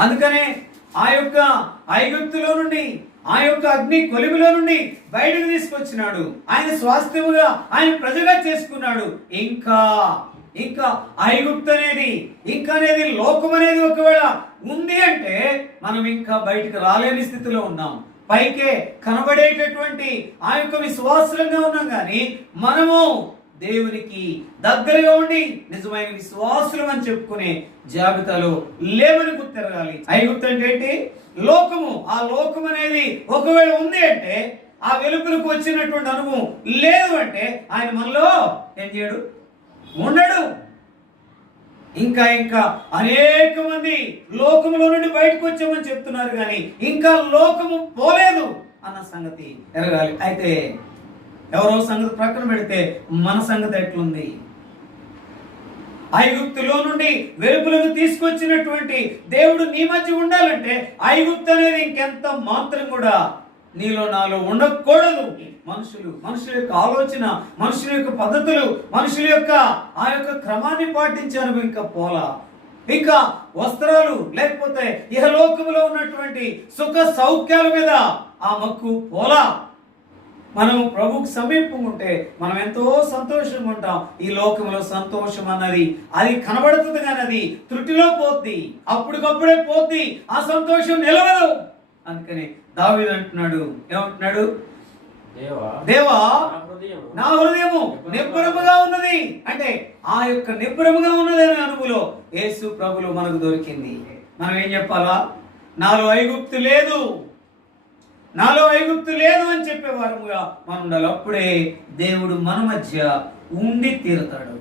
అందుకనే ఆ యొక్క ఐగుప్తులో నుండి ఆ యొక్క అగ్ని కొలిమిలో నుండి బయటకు తీసుకొచ్చినాడు. ఆయన స్వాస్థ్యముగా ఆయన ప్రజగా చేసుకున్నాడు. ఇంకా ఇంకా ఐగుప్తు అనేది ఇంకా అనేది లోకం అనేది ఒకవేళ ఉంది అంటే మనం ఇంకా బయటకు రాలేని స్థితిలో ఉన్నాం. పైకే కనబడేటటువంటి ఆ యొక్క విశ్వాసులంగా ఉన్నాం కానీ మనము దేవునికి దగ్గరగా ఉండి నిజమైన విశ్వాసులు అని చెప్పుకునే జాబితాలో లేవని గుర్తిరగాలి ఐగుప్తు అంటే ఏంటి? లోకము. ఆ లోకం అనేది ఒకవేళ ఉంది అంటే ఆ వెలుగులకు వచ్చినటువంటి అనుభవం లేదు అంటే ఆయన మనలో ఏం చేయడు? ఉండడు. ఇంకా ఇంకా అనేక మంది లోకములో నుండి బయటకు వచ్చామని చెప్తున్నారు కానీ ఇంకా లోకము పోలేదు అన్న సంగతి ఎరగాలి. అయితే ఎవరో సంగతి ప్రక్కన పెడితే మన సంగతి ఎట్లుంది? ఐగుప్తులో నుండి వెలుపులకు తీసుకొచ్చినటువంటి దేవుడు నీ మధ్య ఉండాలంటే ఐగుప్తు అనేది ఇంకెంత మాత్రం కూడా నీలో నాలో ఉండకూడదు. మనుషులు మనుషుల యొక్క ఆలోచన మనుషుల యొక్క పద్ధతులు మనుషుల యొక్క ఆ యొక్క క్రమాన్ని పాటించారు ఇంకా పోలా. ఇంకా వస్త్రాలు లేకపోతే ఇహలోకములో ఉన్నటువంటి సుఖ సౌఖ్యాల మీద ఆ మక్కు పోలా. మనం ప్రభుకు సమీపం ఉంటే మనం ఎంతో సంతోషంగా ఉంటాం. ఈ లోకంలో సంతోషం అన్నది అది కనబడుతుంది కానీ అది త్రుటిలో పోద్ది. అప్పటికప్పుడే పోద్ది. ఆ సంతోషం నిలవదు. అందుకని దావీదు అంటున్నాడు. ఏమంటున్నాడు? దేవా దేవా నా హృదయము నా హృదయము నిబ్బరముగా ఉన్నది. అంటే ఆ యొక్క నిబ్బరముగా ఉన్నది అనే అనుభూలో యేసు ప్రభులు మనకు దొరికింది. మనం ఏం చెప్పాలా? నాలో ఐగుప్తు లేదు. నాలో ఐగుప్తు లేదు అని చెప్పే వారముగా మనం ఉండాలి అప్పుడే దేవుడు మన మధ్య ఉండి తీరుతాడు.